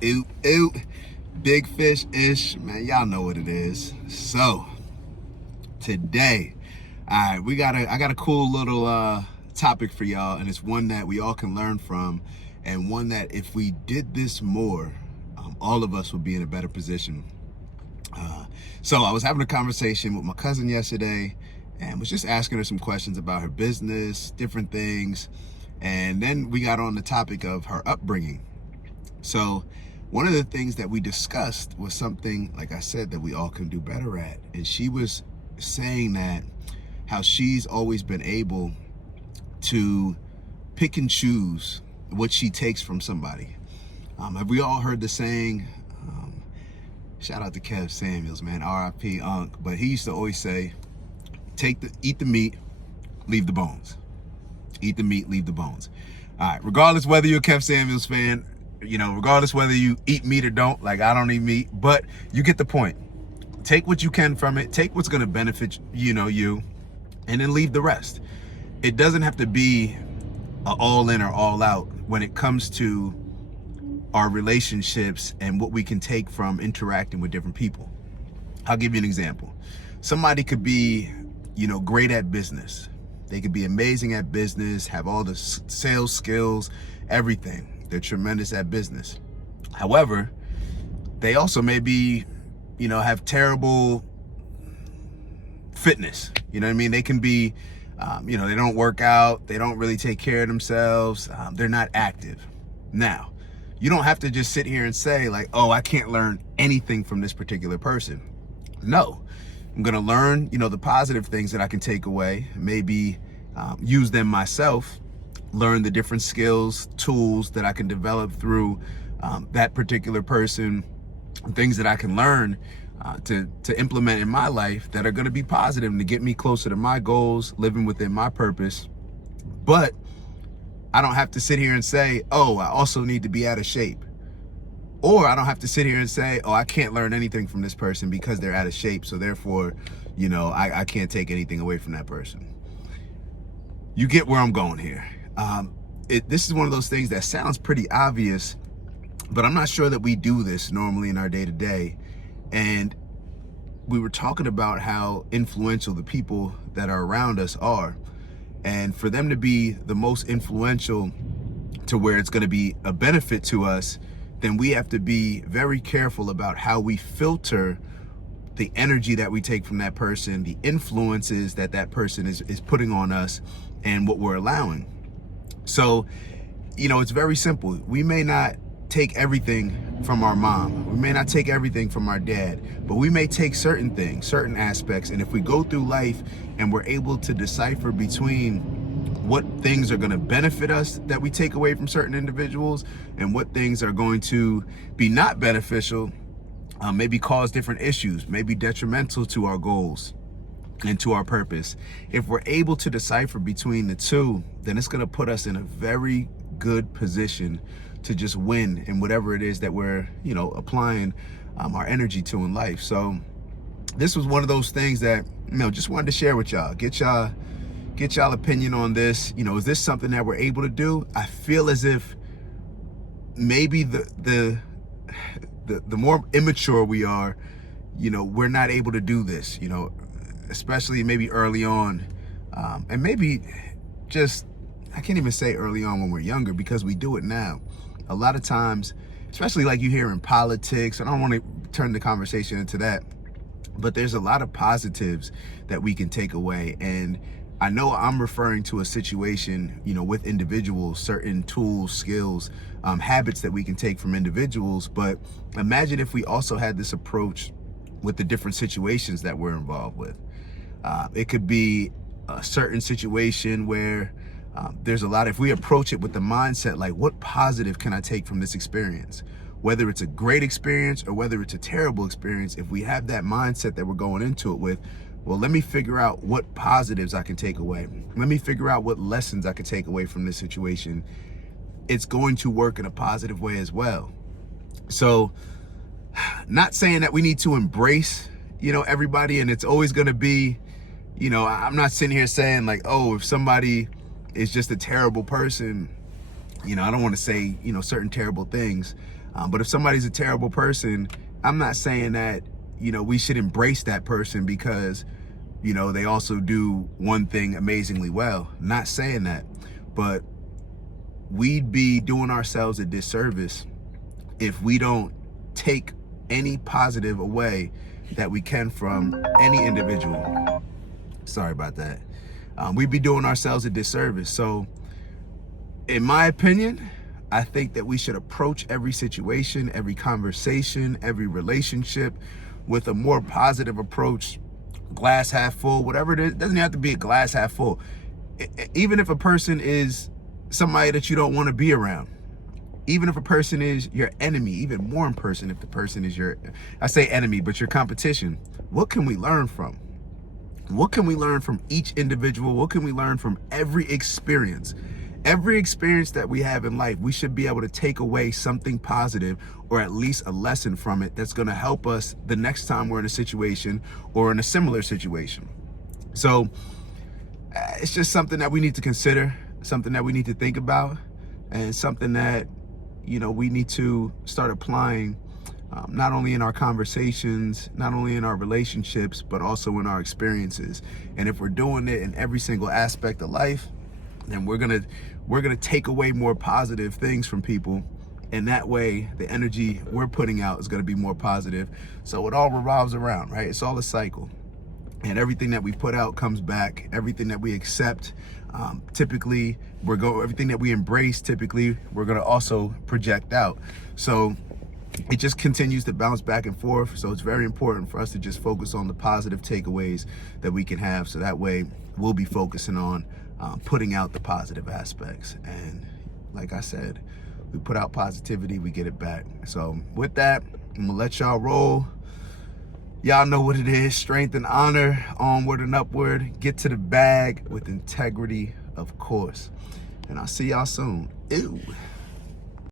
Ew, ew. Big fish-ish. Man, y'all know what it is. So, today, all right, I got a cool little topic for y'all, and it's one that we all can learn from, and one that if we did this more, all of us would be in a better position. So I was having a conversation with my cousin yesterday and was just asking her some questions about her business, different things. And then we got on the topic of her upbringing. So one of the things that we discussed was something, like I said, that we all can do better at. And she was saying that how she's always been able to pick and choose what she takes from somebody. Have we all heard the saying, shout out to Kev Samuels, man, R.I.P. Unc, but he used to always say, eat the meat, leave the bones. Eat the meat, leave the bones. All right, regardless whether you're a Kev Samuels fan, regardless whether you eat meat or don't, like I don't eat meat, but you get the point. Take what you can from it, take what's gonna benefit, you, and then leave the rest. It doesn't have to be all in or all out when it comes to our relationships and what we can take from interacting with different people. I'll give you an example. Somebody could be, great at business. They could be amazing at business, have all the sales skills, everything. They're tremendous at business. However, they also may be, have terrible fitness. You know what I mean? They can be, they don't work out. They don't really take care of themselves. They're not active. Now, you don't have to just sit here and say like, oh, I can't learn anything from this particular person. No, I'm gonna learn, the positive things that I can take away, maybe use them myself, learn the different skills, tools that I can develop through that particular person, things that I can learn to implement in my life that are gonna be positive and to get me closer to my goals, living within my purpose. But I don't have to sit here and say, oh, I also need to be out of shape. Or I don't have to sit here and say, oh, I can't learn anything from this person because they're out of shape. So therefore, I can't take anything away from that person. You get where I'm going here. This is one of those things that sounds pretty obvious, but I'm not sure that we do this normally in our day-to-day. And we were talking about how influential the people that are around us are. And for them to be the most influential to where it's going to be a benefit to us, then we have to be very careful about how we filter the energy that we take from that person, the influences that that person is putting on us, and what we're allowing. So, it's very simple. We may not take everything from our mom. We may not take everything from our dad, but we may take certain things, certain aspects. And if we go through life and we're able to decipher between what things are going to benefit us that we take away from certain individuals and what things are going to be not beneficial, maybe cause different issues, maybe detrimental to our goals and to our purpose. If we're able to decipher between the two, then it's going to put us in a very good position to just win in whatever it is that we're, applying our energy to in life. So this was one of those things that, just wanted to share with y'all, get y'all opinion on this. Is this something that we're able to do? I feel as if maybe the more immature we are, we're not able to do this, especially maybe early on. And maybe just, I can't even say early on when we're younger because we do it now. A lot of times, especially like you hear in politics, I don't want to turn the conversation into that, but there's a lot of positives that we can take away. And I know I'm referring to a situation, with individuals, certain tools, skills, habits that we can take from individuals. But imagine if we also had this approach with the different situations that we're involved with. It could be a certain situation where there's a lot, if we approach it with the mindset, like what positive can I take from this experience? Whether it's a great experience or whether it's a terrible experience, if we have that mindset that we're going into it with, well, let me figure out what positives I can take away. Let me figure out what lessons I can take away from this situation. It's going to work in a positive way as well. So not saying that we need to embrace, everybody, and it's always going to be, I'm not sitting here saying like, oh, if somebody is just a terrible person, You know, I don't want to say, you know, certain terrible things, but if somebody's a terrible person, I'm not saying that, you know, we should embrace that person because, you know, they also do one thing amazingly well. Not saying that, but we'd be doing ourselves a disservice if we don't take any positive away that we can from any individual. Sorry about that. We'd be doing ourselves a disservice. So in my opinion, I think that we should approach every situation, every conversation, every relationship with a more positive approach, glass half full, whatever it is. It doesn't have to be a glass half full. Even if a person is somebody that you don't want to be around, even if a person is your enemy, even more in person if the person is your, I say enemy, but your competition, what can we learn from? What can we learn from each individual? What can we learn from every experience? Every experience that we have in life, we should be able to take away something positive or at least a lesson from it that's going to help us the next time we're in a situation or in a similar situation. So it's just something that we need to consider, something that we need to think about, and something that, you know, we need to start applying not only in our conversations, not only in our relationships, but also in our experiences. And if we're doing it in every single aspect of life, then we're gonna take away more positive things from people, and that way the energy we're putting out is gonna be more positive. So it all revolves around, right? It's all a cycle, and everything that we put out comes back. Everything that we accept, typically everything that we embrace, typically we're gonna also project out. So it just continues to bounce back and forth. So it's very important for us to just focus on the positive takeaways that we can have, so that way we'll be focusing on putting out the positive aspects. And like I said, we put out positivity, we get it back. So with that, I'm gonna let y'all roll. Y'all know what it is: strength and honor, onward and upward. Get to the bag with integrity, of course. And I'll see y'all soon. Ew.